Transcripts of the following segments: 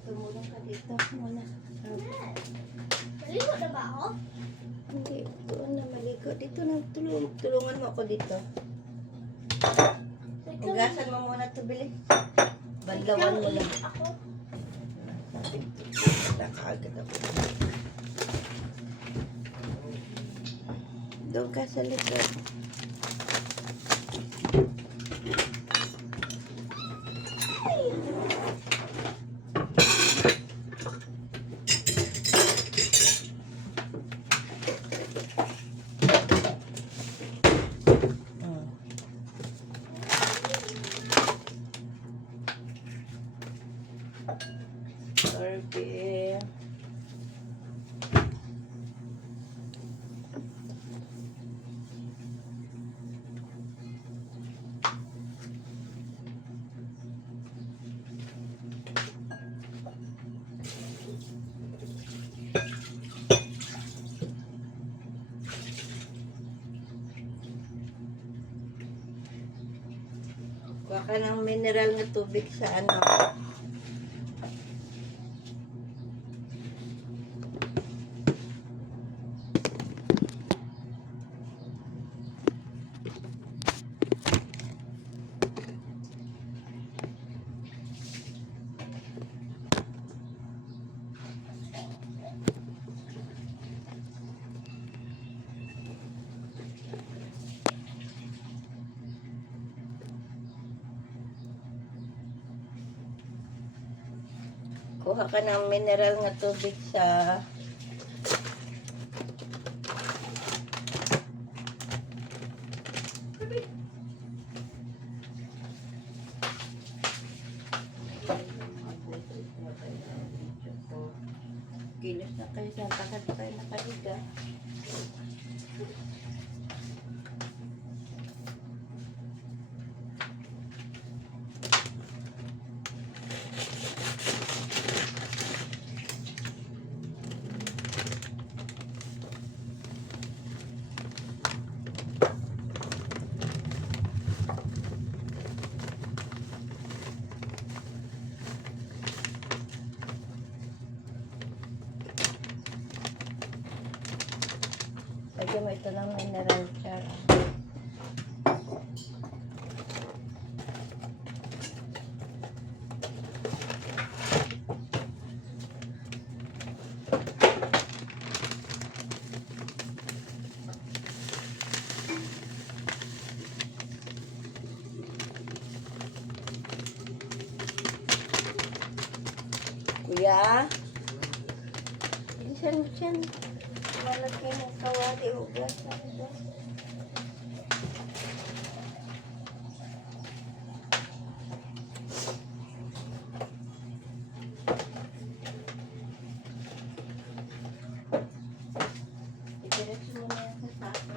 Tumulong ka dito muna. Maligo na ba ako? Hindi, doon na maligo. Dito na, tulungan mo ako dito. Hugasan mo muna ito, bilis. Banlawan mo lang. Ako. Nakaagad ako. Doon ka sa likod. Sorry. Kuha ka ng mineral na tubig sa ano. Kuha ka ng mineral na tubig sa kilos na kayo sa takad tayo nakaliga. Lagyan mo ito ng mineral char. Kuya, bilisan mo dyan. Malaki ng kawali, ugas na ito. Idiretso mo na yan sa tapo.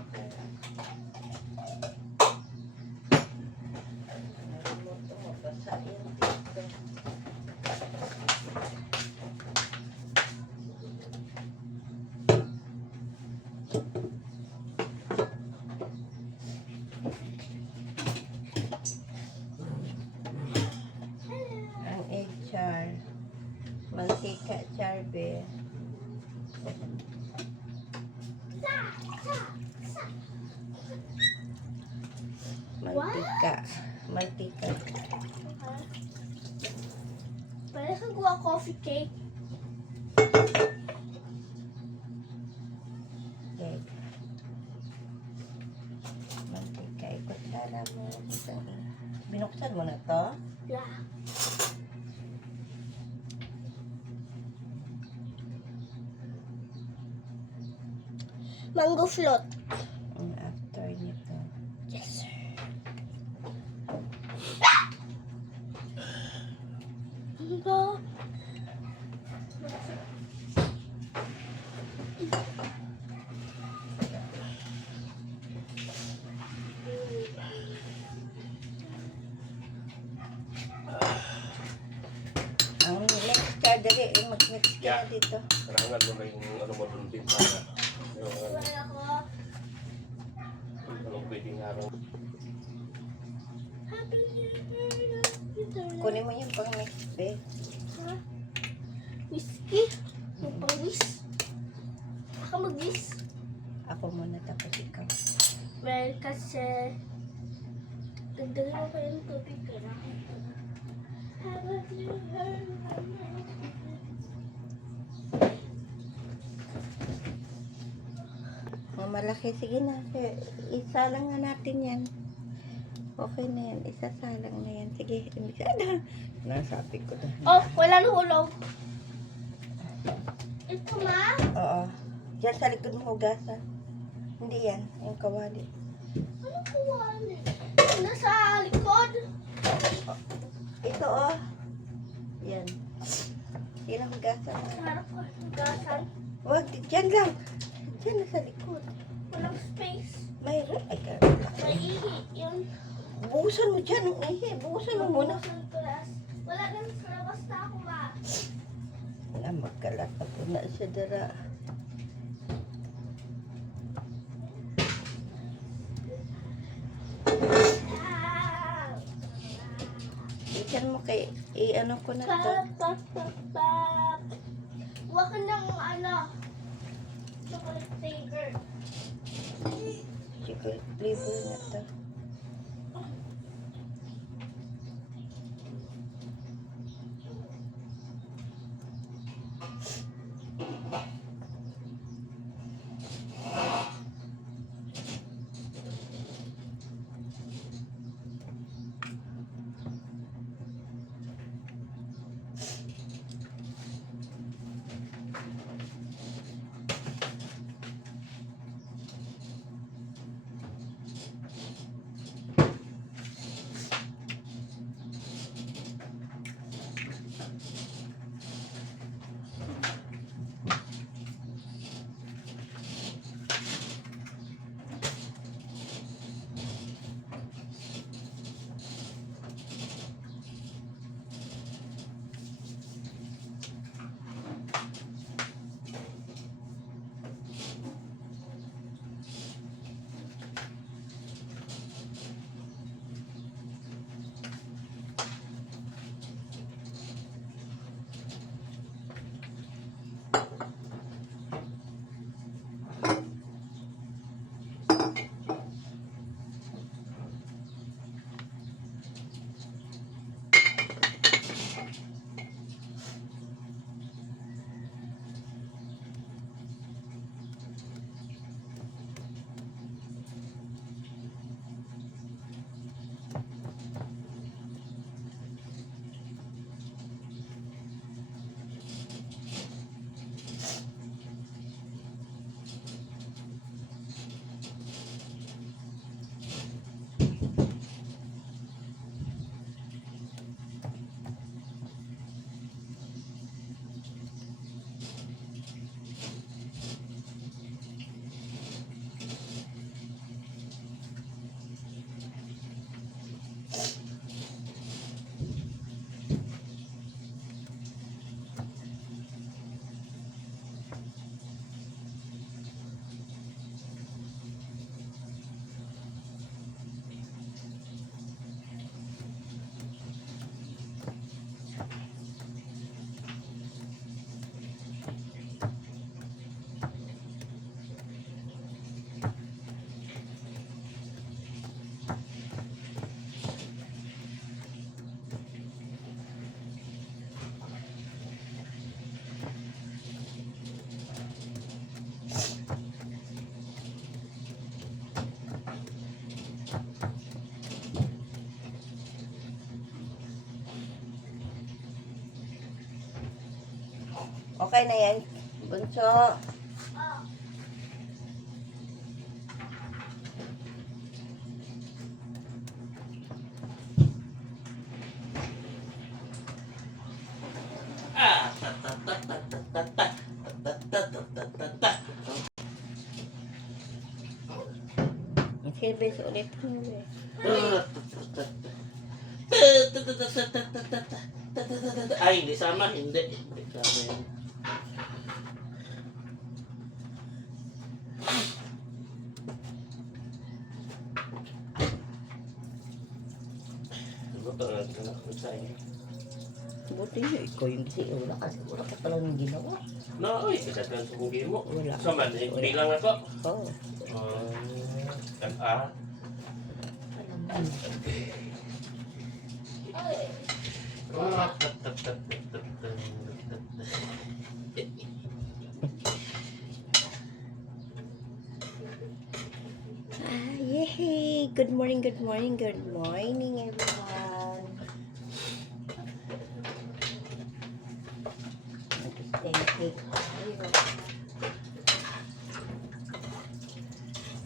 Nalimuto mo, basahin dito. Char, mantika charbe, mantika. Parang ka gawa coffee cake. Okay. Mantika, ikot sana mo. Binuksan mo na to? Yeah. Mango float. After nito. Yes, sir. Ano ba? Ang next card dali, mag-mix ka na dito. Karangan mo na yung ano mo dun din para. Yung Wala ko. anong pwedeng araw. Happy New Year. Kunin mo yung pang mix, be. Ha? Kasi, dagdagan mo pa yung tubig. Kailangan ko na. Haven't you heard my name? Malaki. Sige na. Isalang na natin yan. Okay na yan. Isasalang na yan. Sige. Isa na. Nasabi ko na. Oh, wala na hulog. Ito ma? Oo. Diyan sa likod mo hugasan. Hindi yan. Yung kawali. Ano kuwali? Nasa likod. Ito oh. Yan. Yan ang hugasan. Harap ko. Hugasan. Huwag. Diyan lang. Diyan na sa likod. Walang space. Mayroon. Ay, Maihi. Yun. buhusan mo dyan. Buhusan mo muna. Wala nang sa basta ako ma. Wala, magkalat na po na siya dara. Ikan mo kay, ano ko na to. Huwag ka ng chocolate flavor. Chocolate flavor na to. Okay na yan, bunso. Oh. Silbes ulit mo eh. Ay, hindi sama. Hindi. Hindi sama yan. Luto na ito na ako sa inyo. Buti nyo, ikaw yung wala kasi wala ka pala ng ginawa. No, uy, kasatkan sa kong mo. Wala. So man, bilang ako. Oo. Ah, Ay, Yay! Good morning, good morning, good morning, everyone. Nag-stay tayo.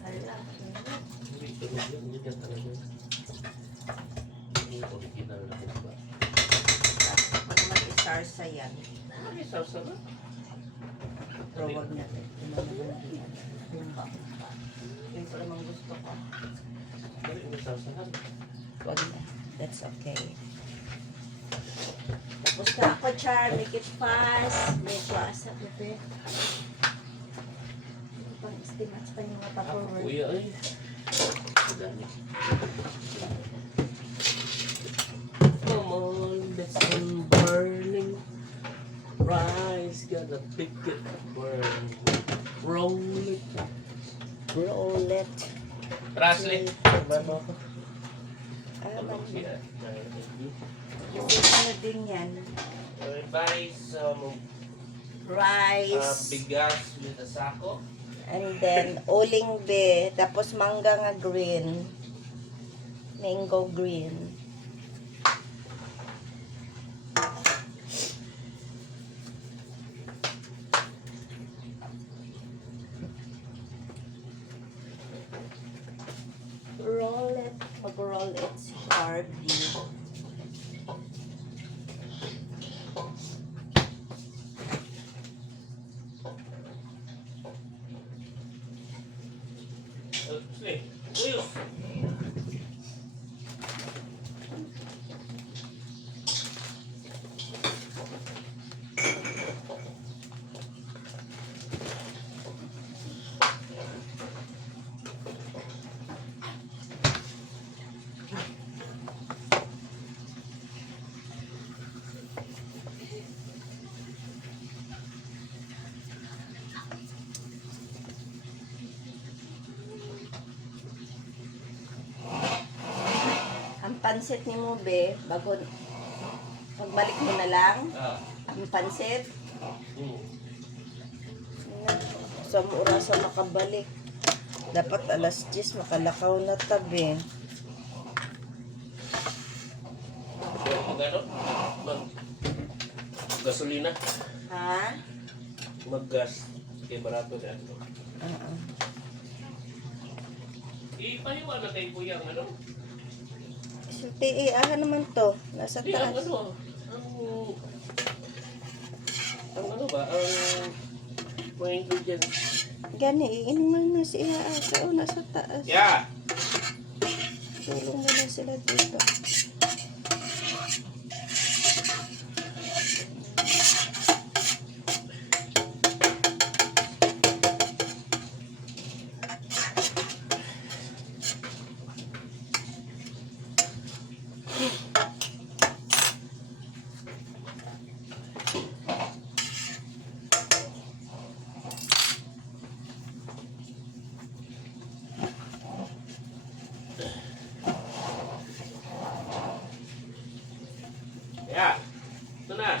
Hala, Hindi tulog yan, hindi yan talaga. Hindi original na yun ba? pag mag-isarsa yan, Ay, sarsa na. pero wag natin. Yung ba? Yung pa naman gusto ko. Dali, may sarsahan. Wag na. That's okay. Tapos na ako, Char. Make it fast. Make fast. Bebe. Pang-estimates pa yung mga paperwork. Kuya ay. Dali. Come on, let's on burning. Rise, gotta pick it, burn. Roll it. Roll it. Rasley. Baba ko. Man. Yeah. Kasi ano din yan. Buy some Rice. bigas with a sako. And then, uling be. Tapos mangga nga green. Mango green. Roll it. Mag-roll it si Barbie. Rasley. Uyos. Ang pansit ni mo, be, bago pagbalik mo na lang, ang pansit, sa oras sa makabalik. Dapat alas 10 makalakaw na tabi. Magano? Gasolina. Ha? Maggas. Kaya barato na. Oo. Ipaliwan na kay kuya ang ano? Silti, aha naman to. Nasa Hindi, ang taas. ano? Ang ano ba? Ang mga ingredients. Gani, iinuman na siya ata. O, nasa taas. Yeah! Tulong na lang sila dito. Yeah! Ito na!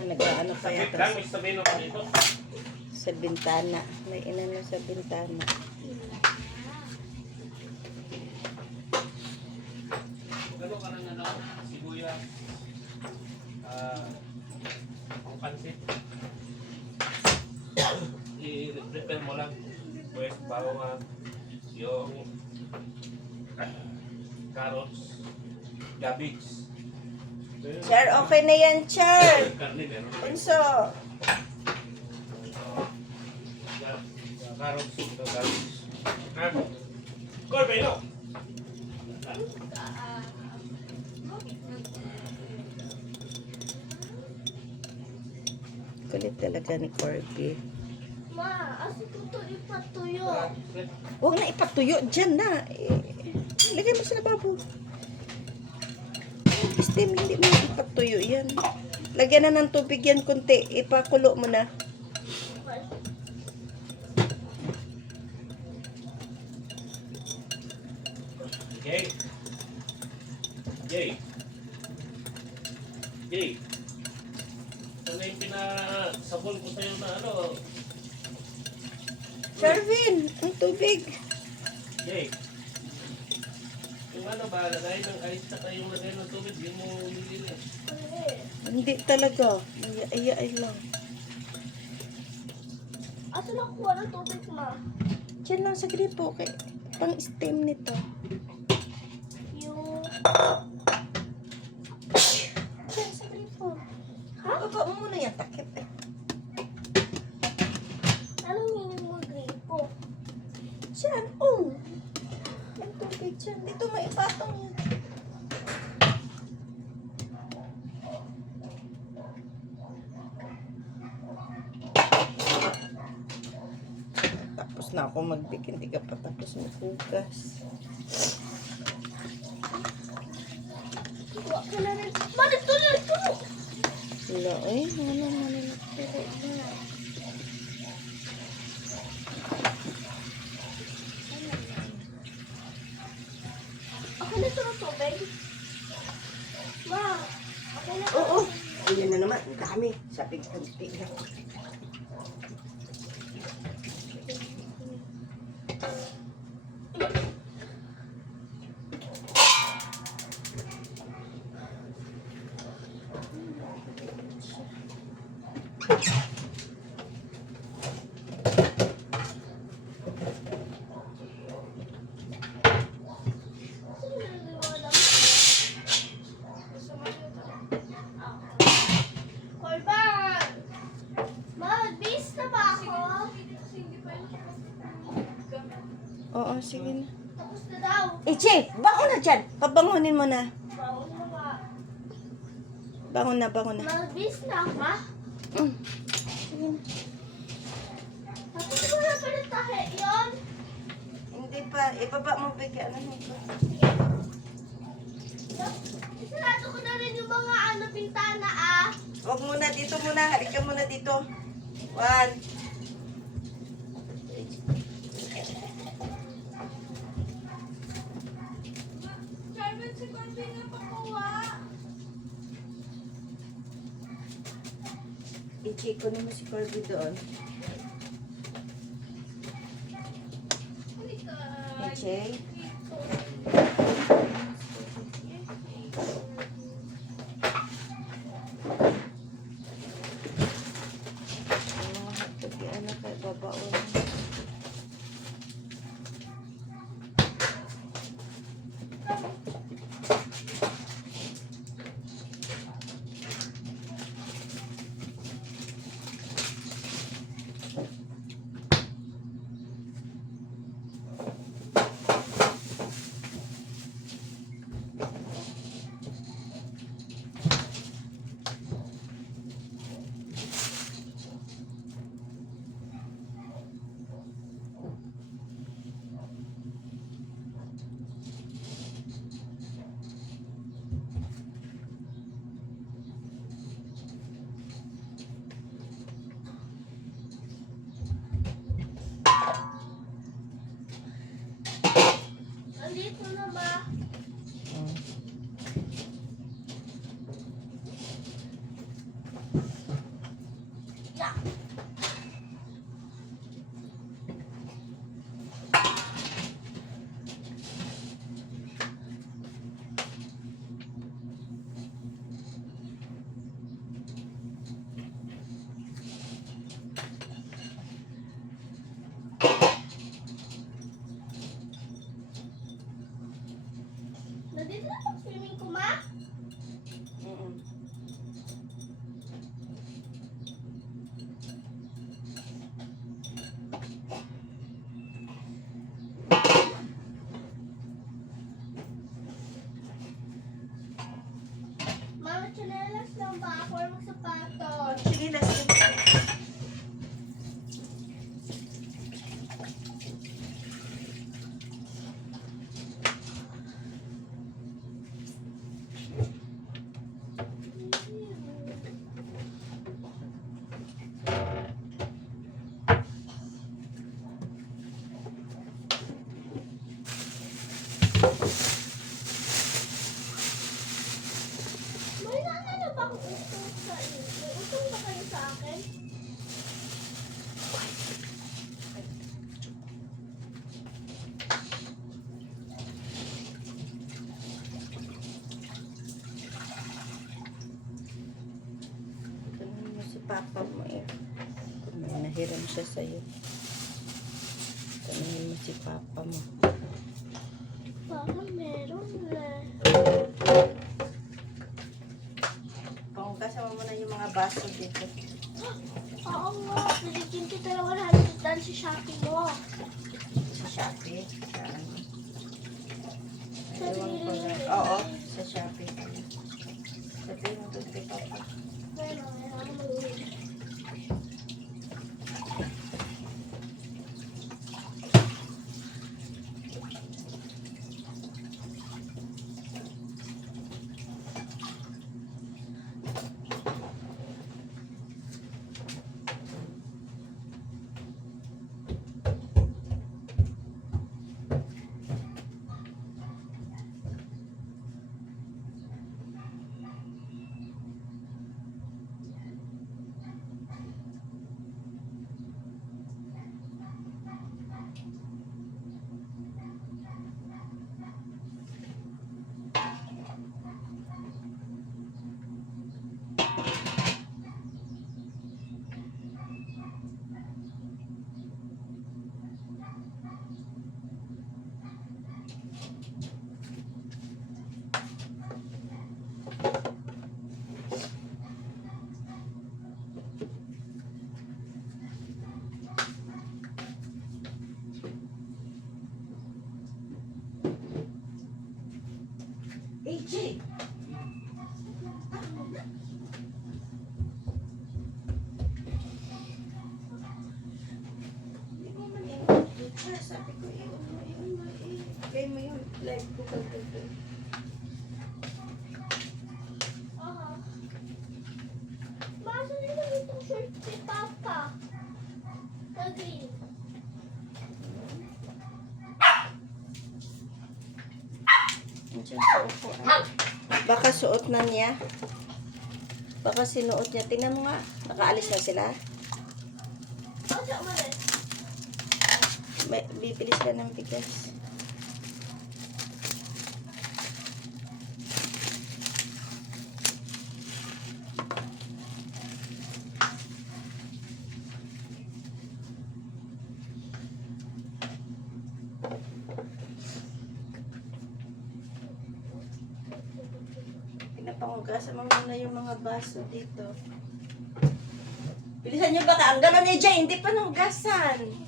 Nag-ano pa Wait yata lang, may sabihin ako dito. sa bintana. May inano sa bintana. Gano ka ng ano? Sibuyas. Ang pansit. I-prepare mo lang. Pues, bago nga yung carrots, cabbage. Char, okay na yan, Char. Karne meron na. Unso. Carrots, ito cabbage. Ha? Call, Beno! Kulit talaga ni Corby. ma, asa ko to ipatuyo? Huwag na ipatuyo. Diyan na. Lagay mo sa lababo. Steam, hindi mo ipatuyo yan. Lagyan na ng tubig yan kunti. Ipakulo mo na. Okay. Okay? Jay. Jay. Ano yung pinasabon ko sa'yo na ano? Sharvin, ang tubig. Jay. Yung ano ba, lagay ng ice at yung lagay ng tubig, di mo nilinis. Hindi talaga. Ay lang. Asa lang kuha ng tubig, ma? Diyan lang sa gripo. Okay. Pang steam nito. Yung... Diyan sa gripo. Ha? Baba mo muna yung takip eh. Anong meaning mo, gripo? Diyan, oh. Ang tubig dyan. Dito maipatong yan. Tapos na ako magbikin. Di ka pa tapos maghugas. Kuha ka na rin. Ma, dito na ito! Wala eh. Ano manilapiro na. Okay na ito ng tubig? Ma, okay na ito. Oo. Ayan na naman. Ang dami. Sabi ko, lang. Corban! Ma, bis na ba ako? Oo, sige na. Tapos na daw. Ichi, bangon na dyan. Pabangunin mo na. Bawal na nga. Bangon na, bangon na. Ma, bis na, ma. Mm. Sige na. Tapos ko na pala tahe yun. Hindi pa. Ibaba mo bigyan. Ano nito? Isarado ko na rin yung mga bintana ah. Huwag muna. Dito muna. Halika muna dito. 1. Charmin si Corbin na pakuha. Ichi, kunin mo si Corby doon. Ichi. Ano kay babaon. Nandito na ba? Yeah. Nandito na pag swimming ko, ma? Mm-mm. Mama, chanelas lang ba ako or magsapatos? Sige na, sige na. pahiram siya sa'yo. Tanungin mo si papa mo. Parang meron na. Panghugasan mo muna yung mga baso dito. Oo nga, binigyan kita ng 100 dan sa Shopee mo. Sa Shopee. Saan? Sa Ewan ko Shopee. lang. Oo, sa Shopee. Sabihin mo doon kay papa. Meron, meron. AJ! Hindi mo man yung picture. Sabi ko, kaya mo yung live ko kagad. Aha. Basta nila itong shirt si Papa. Na green. Andiyan sa upuan. Baka suot na niya. Baka sinuot niya. Tingnan mo nga. Nakaalis na sila. Oh, siya umalis. Bibili sila ng bigas. Pinapangugasan mo muna yung mga baso dito. Bilisan nyo baka ang galon ni Jay, hindi pa nugasan.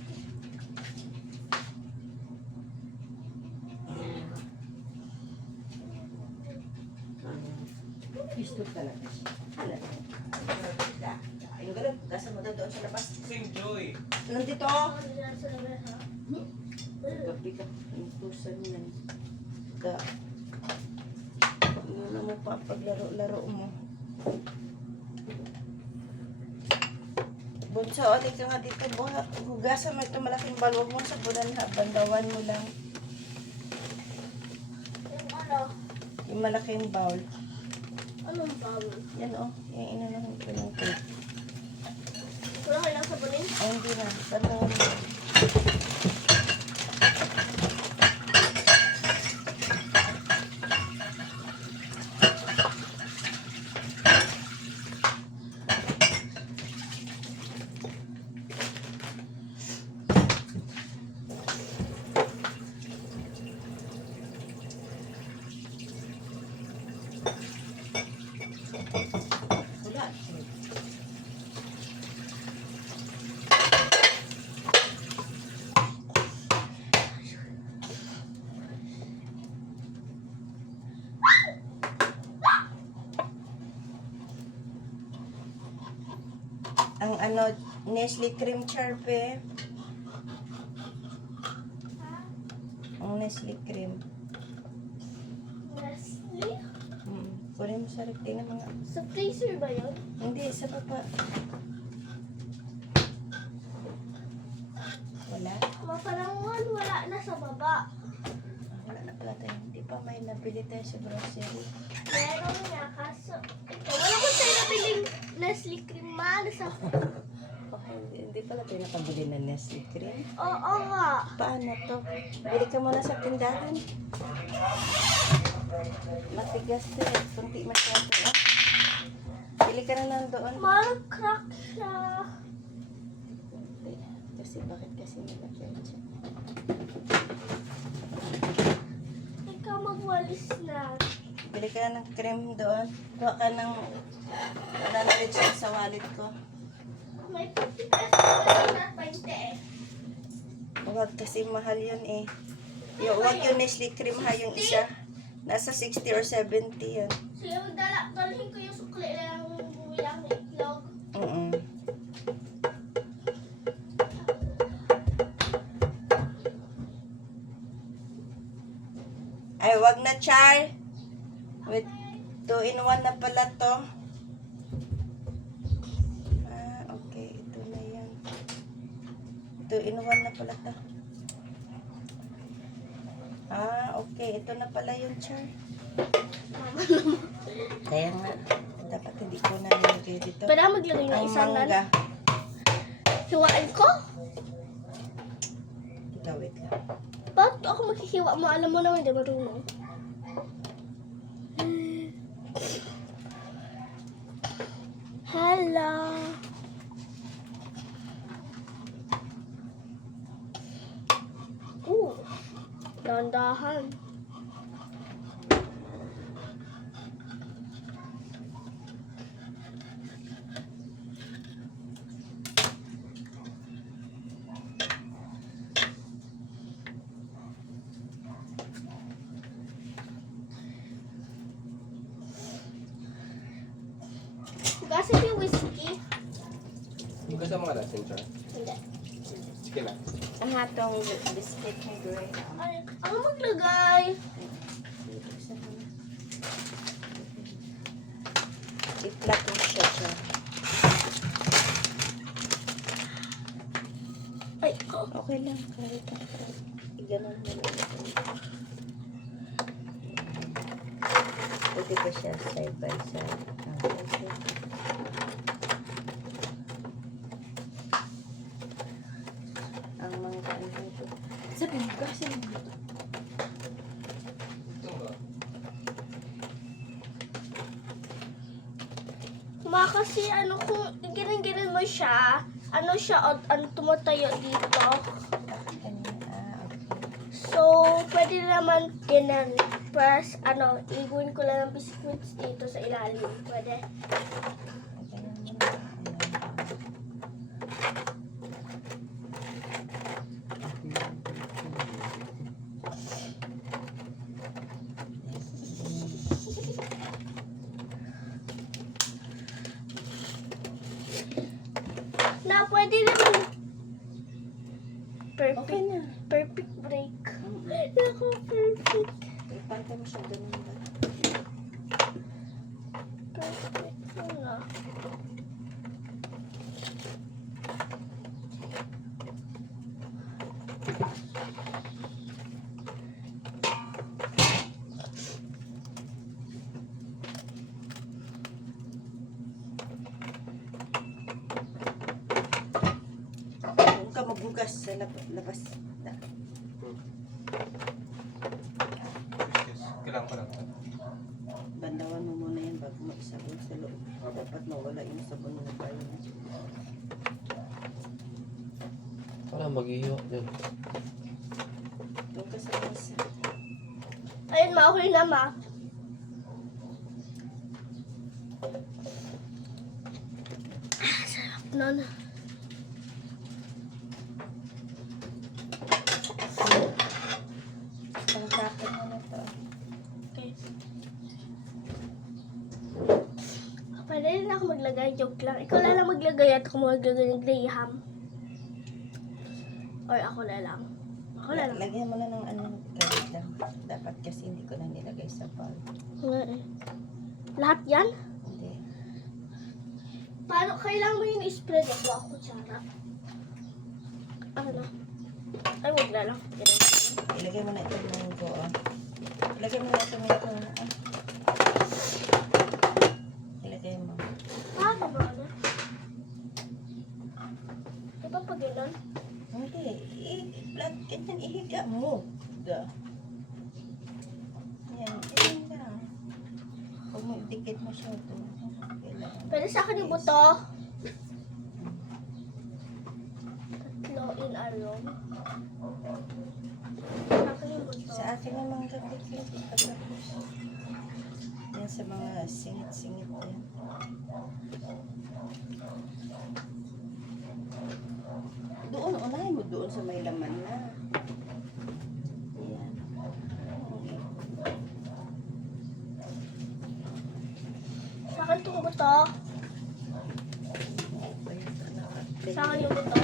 Gusto talaga siya. Hala. Yung galon, hugasan mo daw doon sa labas. Sing Joy. Nandito. Oh, nila sa labas, ha? Gabi ka, intusan yan. Da. Muna mo pa paglaro-laro mo. Bunso, alik ka nga dito. Hugasan mo ito malaking balwag mo sa bulan ha. Bandawan mo lang. Yung ano? Yung malaking bowl. Anong bowl? Yan o. Yung inanahan ko ng cake. Wala kailang sabunin? Ay, hindi na. Bandawan mo. Wala. Ang ano, Nestle cream charpe. Ha? Ang Nestle cream. Nestle? Kunin mo sa rep. Tingnan mga. Sa freezer ba yun? Hindi, sa baba. Wala. Mapalangan, wala na sa baba. Wala na pala tayo. Hindi pa may nabili tayo sa grocery. Meron nga, kaso ito. Wala ko tayo nabiling Nestle cream. Mahal sa... Okay, hindi pala tayo nakabili ng Nestle cream. Oo nga. Paano to? Bili ka muna sa tindahan. Matigas to eh. Kunti masyado ah. Bili ka na nandoon. Mahal crack siya. Kasi bakit kasi nilagyan siya? Ikaw magwalis na. Bili ka ng cream doon. Kuha ka ng 100 siya sa wallet ko. May 50 pesos na 20 eh. Huwag kasi mahal yun eh. Huwag yung Nestle cream ha, yung isa. Nasa 60 or 70 yan. Sige, dalhin ko yung sukli lang bumilang ng itlog. Ay, wag na, Char. With 2-in-1 na pala to. Ah, okay. Ito na yan. 2-in-1 na pala to. Ah, okay. Ito na pala yung Char. Kaya nga, dapat hindi ko na nilagay dito. Pwede ako maglagay ng Ang isang mangga. hiwaan ko? Ito, wait lang. Bakit ako maghihiwa mo? Alam mo naman, di marunong. Hello. Dahan-dahan. Hugasan yung whiskey. Gusto mo nga natin, Char? Hindi. Sige na. Ang hatong biscuit ni Gray. Ay, ako maglagay. I-plato siya siya. Ay, oh. Okay lang, kahit ang iganon mo lang. Pwede ko siya side by side. Okay. Ang mga ano ito. Sabi mo, kasi mo dito. Ito ba? Kasi ano kung ginan-ginan mo siya, ano siya, ano tumatayo dito. Kanina, okay. So, pwede naman ginan. Press, iguin ko lang ng biscuits dito sa ilalim. Pwede. Ganyan mo na. Na, pwede naman. Perfect. Okay na. Perfect break. Mm-mm. Ako, perfect. Ipantay mo siya ganun ba? Perfect. Ano? Huwag ka magbugas sa labas. Kailangan ko lang. Bandawan mo muna yan bago mo isabon sa loob. Dapat mawala yung sabon na tayo. Parang mag-iyo yun. Doon ka sa mesa. Ayun, ma, okay na, ma. Sarap nun. Pangkapit mo na to. Okay. Pwede rin ako maglagay. Joke lang. Ikaw na lang maglagay at ako maglagay ng graham. Or ako na lang. Ako na lang. Lagyan mo na ng kahit lang. Dapat kasi hindi ko na nilagay sa bowl. Nga eh. Lahat yan? Hindi. Paano? Kailangan mo yun i-spread ako ako kutsara. Ano? Ay, wag na lang. Ilagay mo na ito mango. Oh. Ilagay mo na ito mango. Ah. Ilagay mo. Paano ba ano? Diba pag gano'n? Hindi. I-plant ganyan. Ihiga mo. Da. Yan. Yan lang. Huwag mo idikit mo siya ito. Kailangan. Pwede sa akin yung buto. Tatlo. talong. Sa akin yung buto. Sa akin namang gabit yun. Pagkapos. Yan sa mga singit-singit yan. Doon, unahin mo doon sa may laman na. Yan. Sa akin itong buto. Sa akin yung buto.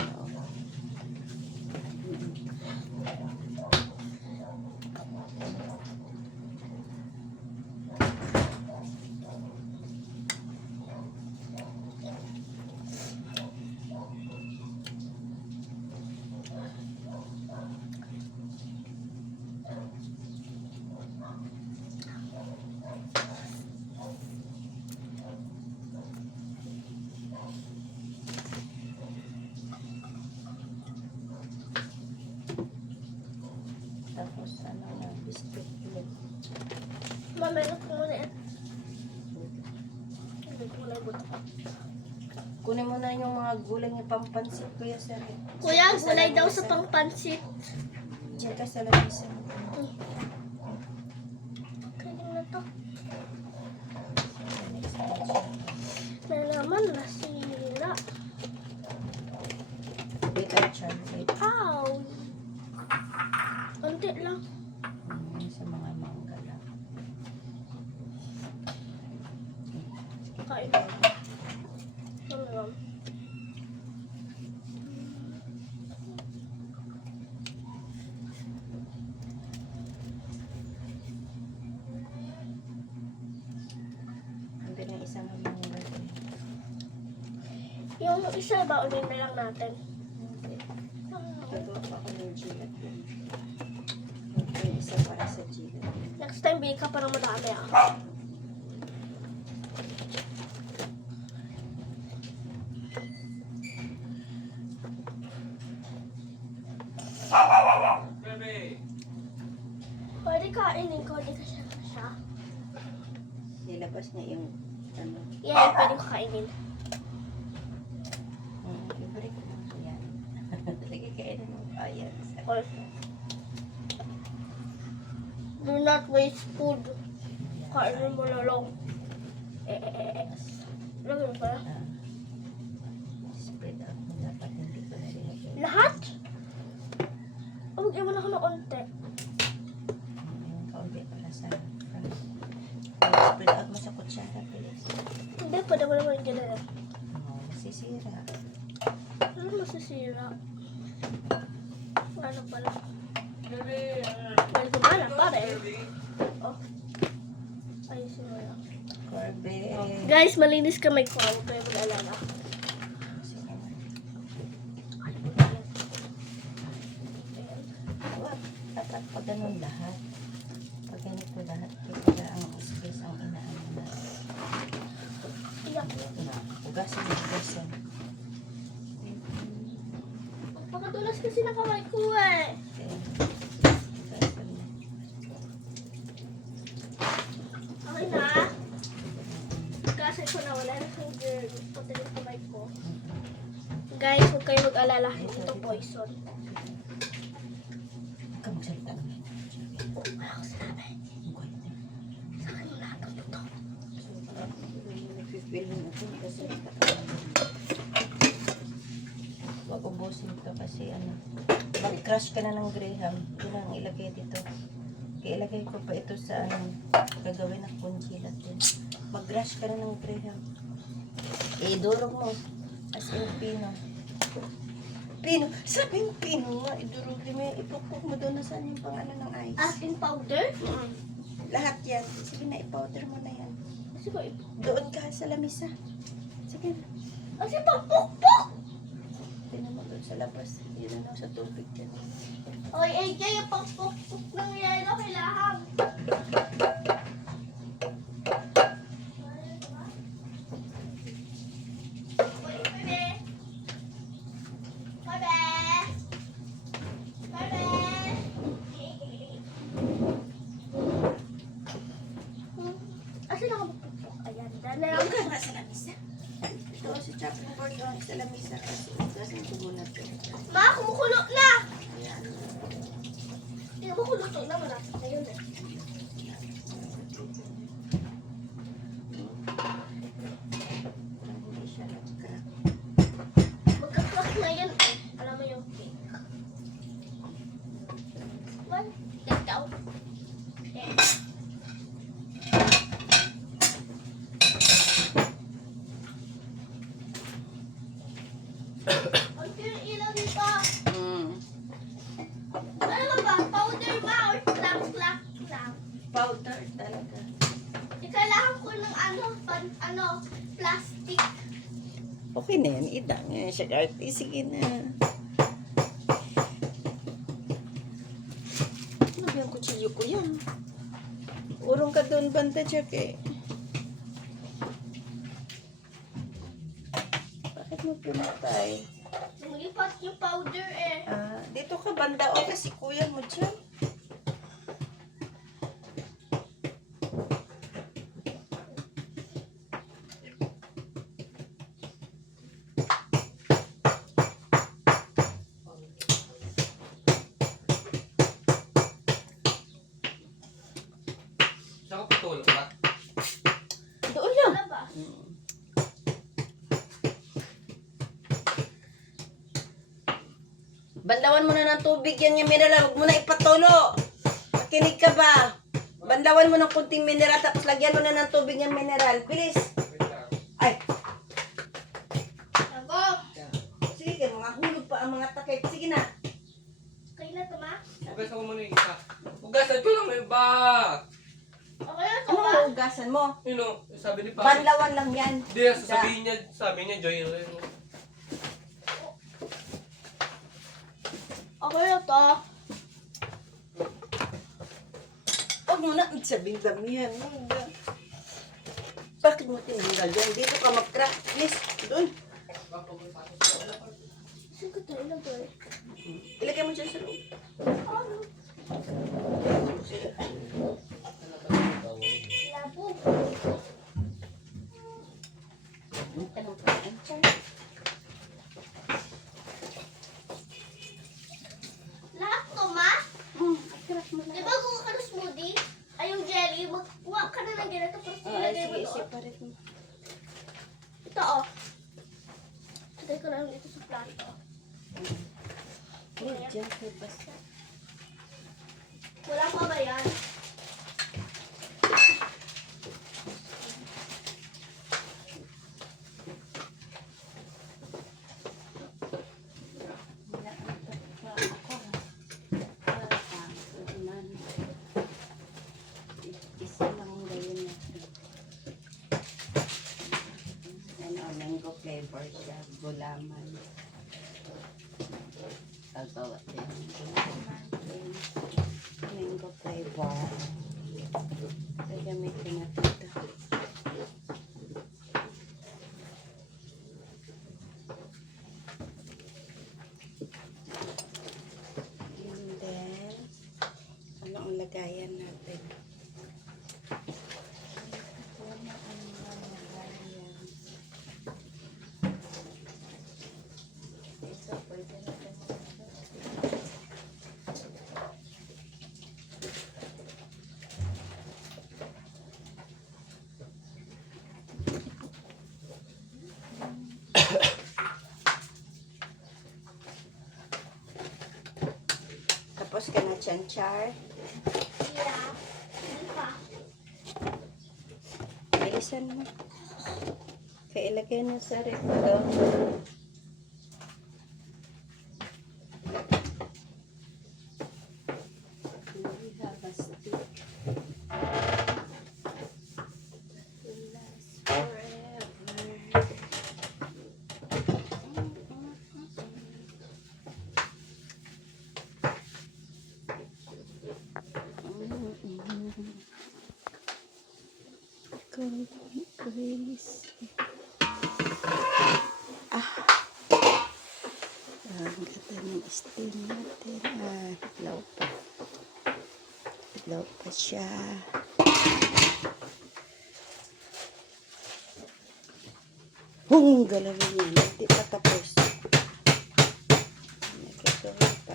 Tapos ano na, biscuit ulit. Mamelot ko muna yan. Mamelot ko muna yung buto. Kunin mo na yung mga gulay niya pampansit, Kuya Sir. Kuya, gulay daw sa pangpansit. Diyan ka sa lamisa. Kaya na to. Na naman, nasira. Wait, I try. Wait. Ow! Konti lang. Sa mga mangga lang. Kain. Ano? Hindi na isang mangga. Yung isa ba, ulit na lang natin. Gagawa pa ako ng gilat yun. Yung isa para sa gilat. Next time, bigay ka pa ng madami ah. Bebe! Pwede kainin ko, di kasi siya. Nilabas niya yung ano. Yeah, pwede ko kainin. Libre ko lang yan. Lagi kayo na ng ayan. Or, do not waste food. Kainin mo na lang. Lagyan mo pala. Spread out mo dapat hindi ko na rin. Lahat? O, bigyan mo na ako ng onte. Yung kaunti para sa front. Spread out mo sa kutsara, please. Hindi, pwede mo naman yung ganun. Masisira. Ano masisira? Ano pala? Bebe! Pwede ko ba lang, pare? Oh. Ayusin mo lang. Corbe. Guys, malinis kamay ko. Huwag kayo mag-alala. Dapat pag ganun lahat. Pag ganito lahat, kaya ang space ang inaano na. Iyak. Ugasan mo, ugasan. Pagkatulas kasi ng kamay ko eh. Ugasan mo. Okay na. Kasi ko na wala na kang girl. Pati yung kamay ko. Guys, huwag kayo mag-alala. Hindi ito poison. Huwag ka magsalita naman. Wala ko sinabi. Sa akin yung lahat ng buto. Nag-feel mo ito kasi huwag ubusin ito kasi ano. Mag-crush ka na ng Graham. Ito lang ilagay dito. Kaya ilagay ko pa ito sa ano. Gagawin ng congealed din. Mag-crush ka na ng Graham. Idurog mo. As in pino. Pino. Sabi yung pino nga. Idurog mo. Ipukpuk mo doon na saan yung pang ano ng ice. As in powder? Lahat yan. Sige na, i-powder mo na yan. Kasi ko ito. Doon ka sa lamisa. Sige na. Kasi pagpukpuk! Tingnan mo doon sa labas. Yun na sa tubig yan. Oy, AJ, yung pagpukpuk ng yelo kailangan. Oy, bebe! Bebe! Bebe! Asan ako magpukpuk? Ayan, dahil na lang. Doon ka nga sa lamisa. Ito sa chopping board doon sa lamisa. Kasi ugasan ko muna ito. Ma, kumukulo na! Tingnan mo kung luto na malapit na yun eh. Hindi siya nag-crack. Magka-crack na yun eh. Alam mo yung cake. One, take out. Okay. Ang cute ilaw dito. Ano ba? Powder ba? Or crack lang? Powder talaga. Kailangan ko ng plastic. Okay na yan. Idang yan siya. Arte, sige na. Ano ba yung kutsilyo ko yan? Urong ka doon, banta, Jack eh. Bakit mo pinatay? Lumipat yung powder eh. Dito ka banda o kasi kuya mo dyan. Saka patulog ba? Doon lang. Wala ba? Bandawan mo na ng tubig yan yung mineral. Huwag mo na ipatulo. Makinig ka ba? Bandawan mo ng kunting mineral tapos lagyan mo na ng tubig yung mineral. Bilis. Wait lang. Ay. Ako. Sige, mga hulog pa ang mga takip. Sige na. Kailan ito ma? Hugasan ko muna yung isa. Hugasan ko lang, may ba? Okay na ito Ano ba? ang hugasan mo? Yun o, sabi ni Papa. Bandawan lang yan. Hindi, sabi niya, Joy rin. Okay na to. Huwag mo na sabihin damihan. Bakit mo tinanggal yan? Dito ka mag-crack. Please, doon. Saan ko ito ilagay? Ilagay mo dyan sa loob. Ano? Labo. Tanong ka lang dyan. Lahat to ma? Crack mo Di ba kung ka ng smoothie? Ay yung jelly, magkuha ka na ng ganito tapos ilagay mo Sige, doon. separate mo. Ito oh. Lagay ko lang dito sa plato. Dyan kay basta. Wala pa ba yan? Isa lang gawin natin. Mango flavor siya. Gulaman. Gagawa din. Gulaman. Mango flavor. Gagamitin natin ito. And then, ano ang lagayan natin? Ano ang lagayan? Ito, pwede natin tapos ka na chanchar. Yeah. Hindi pa. Bilisan mo. Kaya ilagay na sa rep ito. We have a stick. Will last forever. Ang ganda ng steam natin. Hitlaw pa. Hitlaw pa siya. Galawin yan. Hindi pa tapos. Nagkagawa pa.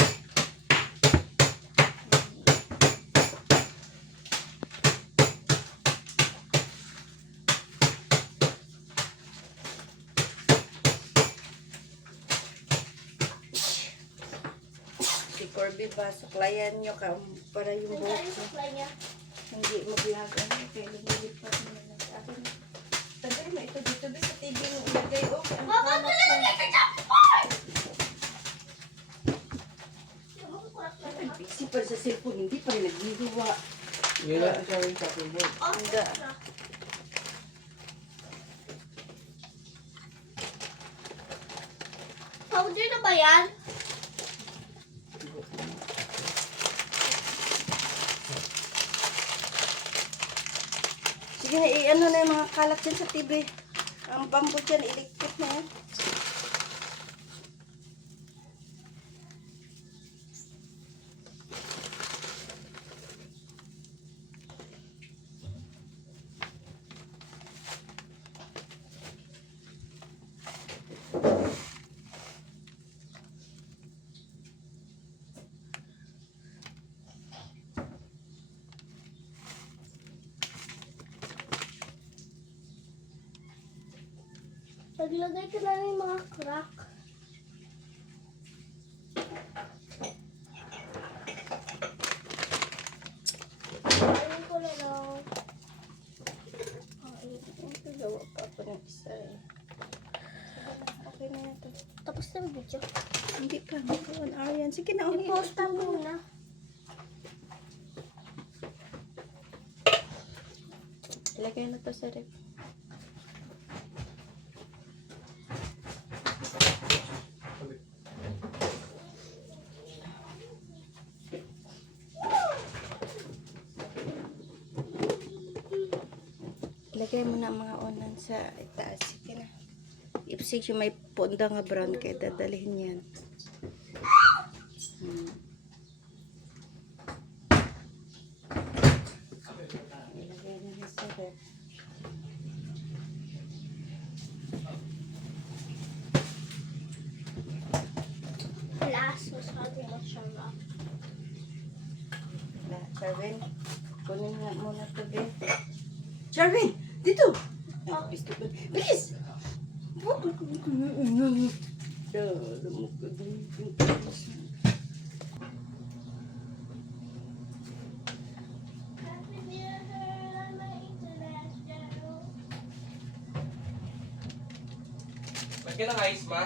Corby ba, suklayan nyo ka para yung Yung buhok tayo nyo. supply niya. Hindi mag-vlog ano, kaya lumilipat mo na lang sa akin. Tagal mo ito dito ba sa TV mo ilagay. Okay, ang Mama, hanap dala sa... na sa Japon! Yung mga kurak na lahat. Busy pa sa cellphone, hindi pa rin naghihiwa. Ngayon natin siya yung chopping board. Oh, Handa. na. Powder na ba yan? Sige na, i-ano na yung mga kalat dyan sa TV. Ang bamboo dyan, electric na yan. Naglagay ka na ng mga crack. Ayun ko na lang. Ito, gawa pa ako ng isa eh. Sige na, okay na yan to. Tapos na yung video. Hindi pa, hindi 1 hour yan. Sige na, okay. I-post na muna. Ilagay na to sa rep. Ilagay mo na ang mga unan sa itaas. Sige na. Ipsig yung may ponda nga brown kaya dadalhin yan. Ilagay na na sa rep. Last, masyado masarap. Na, Charvin, kunin nga muna ito, Ben. Charvin, dito! Oh. Gusto ko. Bilis! Lagyan ng ice, ma.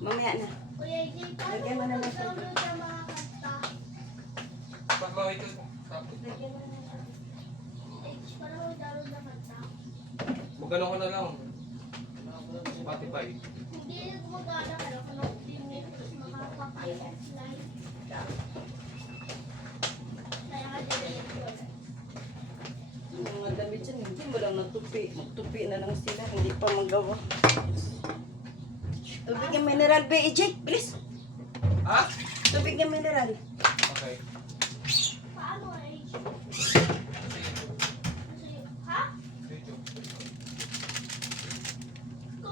Mamaya na. Kuya Jay, paano Lagyan mo na ng mag-download ng mga kanta? Pagmawin ko. Tapos, Paano mag-download ng kanta? magano ko na lang. Spotify. Hindi gumagana ka lang kung pinit makakapag-slide. Kaya ka delete ko. Yung mga damit dyan, hindi mo lang natupi. Magtupi na lang sila, hindi pa magawa. Tubig ng mineral, be, Jake, bilis! Ha? Tubig ng mineral. Okay. Paano eh? Ha? Go!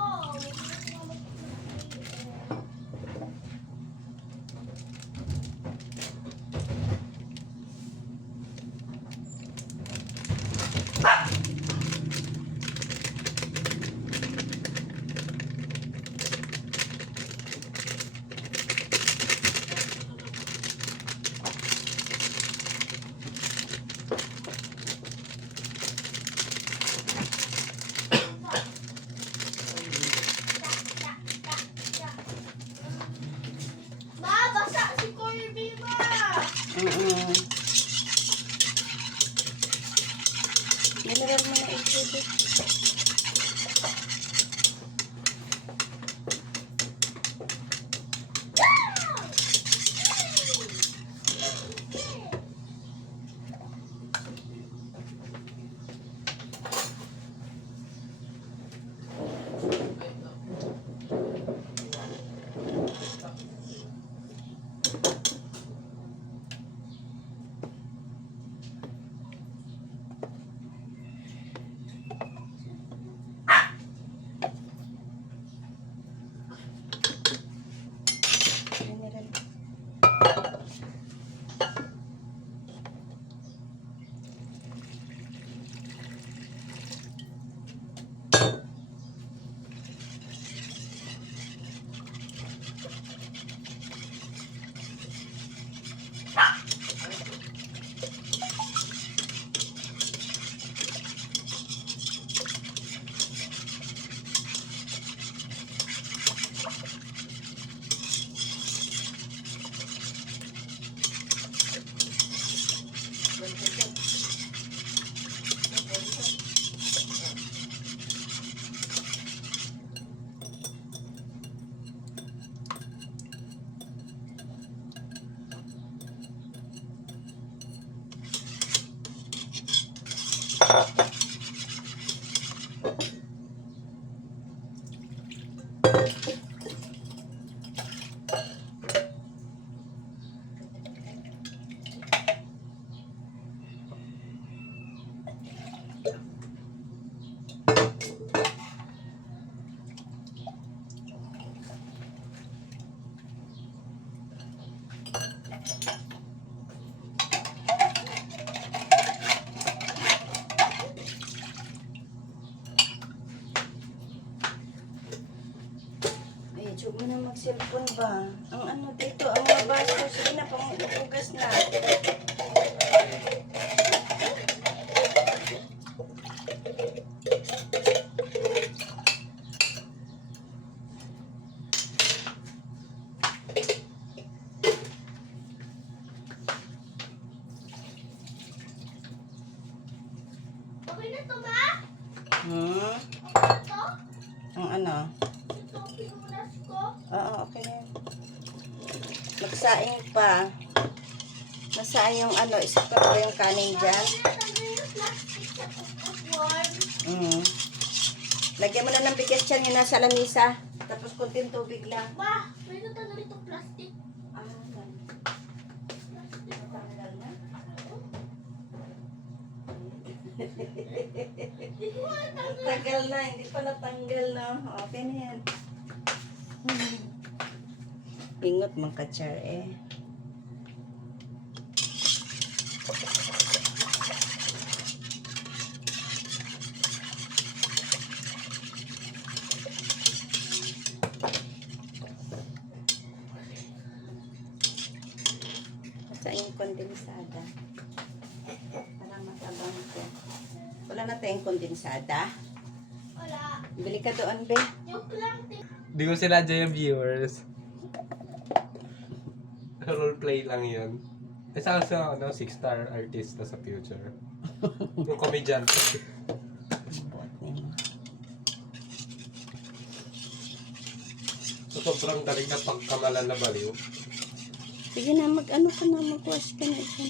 Ma, basa si Corby ma! Mineral mo na ito. Ay, tiyog mo na mag-cellphone ba? Ang ano dito, ang mga baso. Sige na, pangugas na. Okay na to, ma? Hmm? Ito? Ang ano? Ito, pinunas ko. Oo, okay na yun. Magsaing pa. Masaing yung ano, isip ko yung kanin dyan. Tanggal yung plastic sa popcorn. Lagyan mo na ng bigas dyan yung nasa lamisa. Tapos kunting tubig lang. Ma, may natanggal itong plastic. Ah, natanggal na. Hindi ko natanggal. Tagal na, hindi pa natanggal na. Okay na yan. Ingot mong kachar eh. Sa yung kondensada. Para matabang ko. Wala na tayong kondensada. Wala. Bili ka doon, be. Joke lang. Di ko sinadya yung viewers. Roleplay lang yun. Isa sa ano, 6-star artist na sa future. Yung komedyante. Buot ninyo. So, sobrang daling na pagkamalan na baliw. Sige na, mag-ano ka na, mag-wash ka na ito.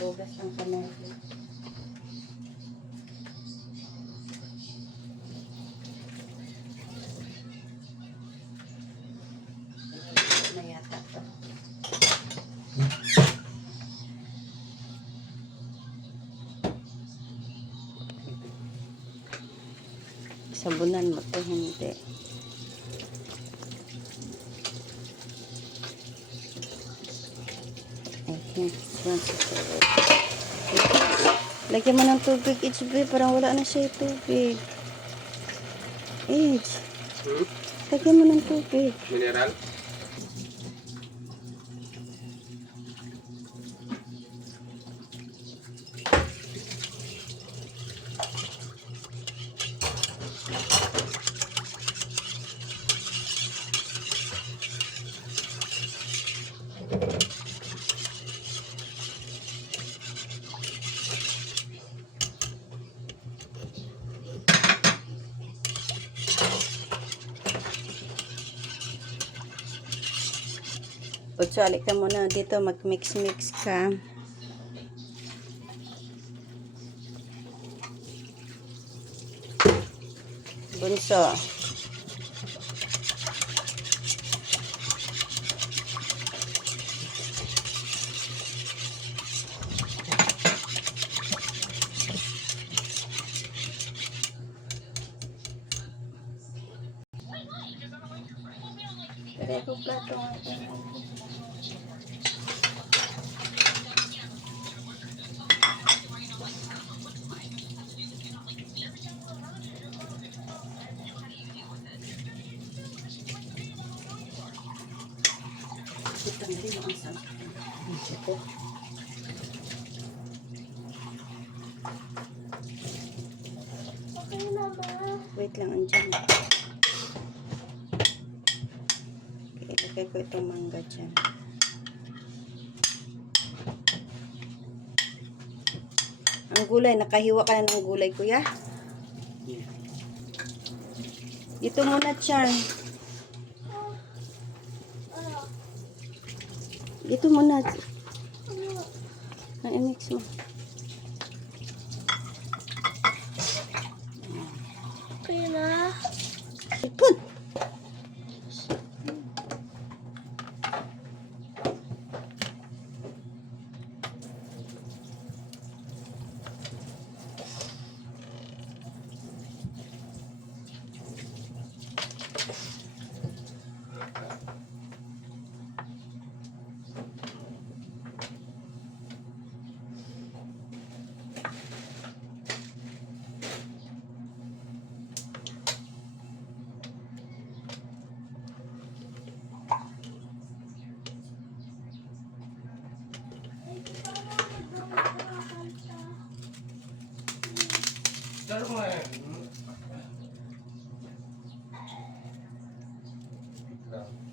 Tugas ng kamay. Na yata to. Sabunan mo to, hindi. I think once it's over. Lagyan mo ng tubig, HB. Parang wala na siya yung tubig. H. Lagyan mo ng tubig. Mineral? Otso, alik ka muna dito. Mag-mix-mix ka. Bunso. Pwede ko plato nga. Ito na rin ang sarap. Ito. Okay na ba? Wait lang, andyan. Ilagay ko itong mangga dyan. Ang gulay, nakahiwa ka na ng gulay, kuya? Dito muna, Char. Ano? Dito muna. Ano? Na-mix mo. Okay na. Ipon! Pero nga,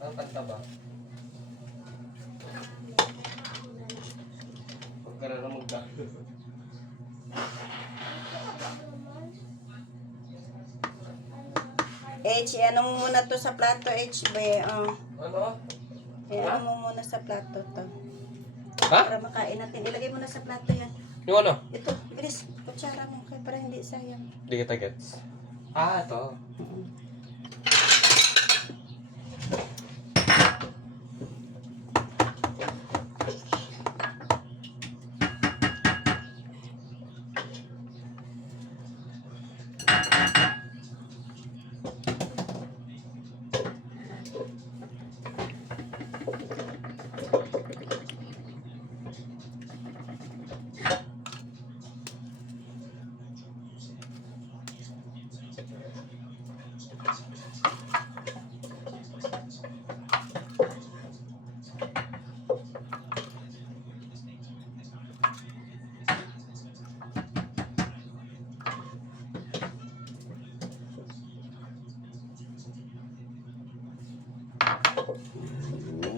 ang kanta ba? Huwag ka na lang magdalo. H, ano mo muna to sa plato, HB. Ano? Ano mo muna sa plato to. Ha? Para makain natin. Ilagay mo na sa plato yan. Yung ano? Ito, bilis. Kutsara mo kaya para hindi sayang. Hindi kita gets. Ah, ito.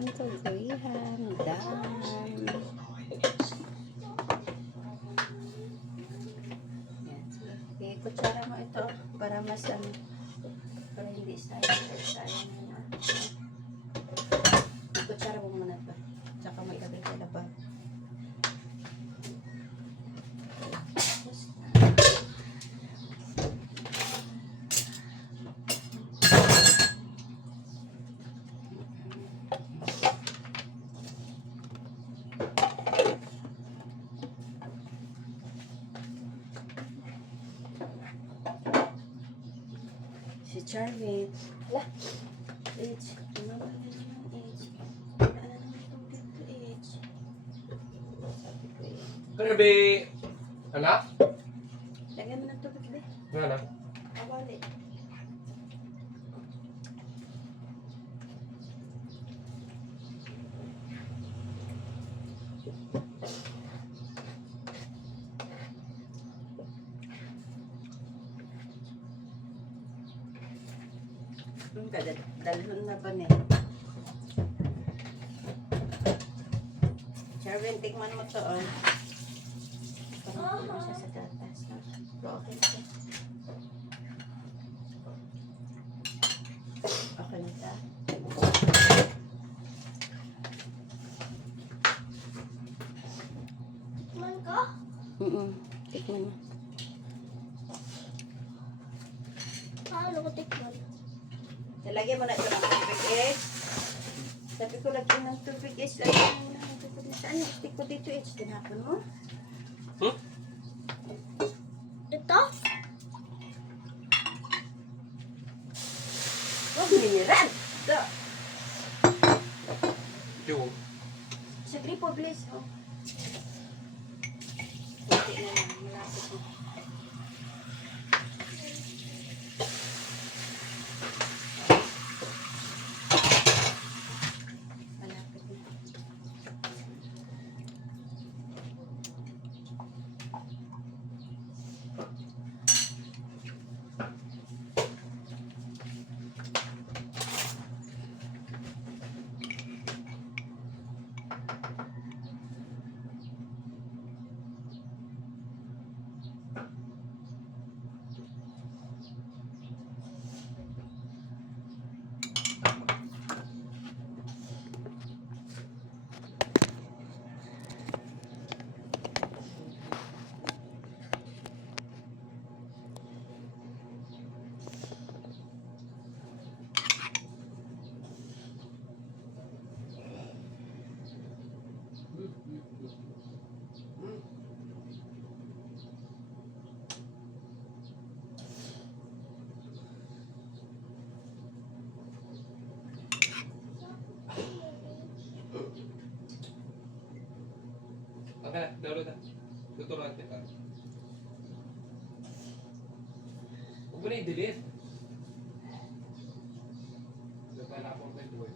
Ito, Graham, dam. Okay, kutsara mo ito para mas para hindi sayang na. Kutsara mo muna ito. Tsaka may ilagay sa labang. Charvit. Hala. H. Tumama na naman H. Wala na naman itong dito H. Sabi ko eh. Grabe! Anak? Lagyan mo ng tubig be. Ano na? Awali. Dalhon na ba niya? Charvin, tikman mo to oh. Parang mo siya sa gatas. No? Pero okay na siya. Okay na siya. Man ko? Tikman mo. Paano ko tikman? Nalagyan mo na ito ng tubig eh. Sabi ko lagyan ng tubig eh. Lagyan mo na ng tubig eh. Saan yung stick ko dito eh? Tinapon mo? Hmm? Ito? Oh, miniran! Ito. Yung. Sa gripo, please. Oh. Kunti na lang. Malapit mo. Malapit na. Okay na, download na. Tuturuan kita. Huwag mo na i-delete. Dapat na ako ng buhay.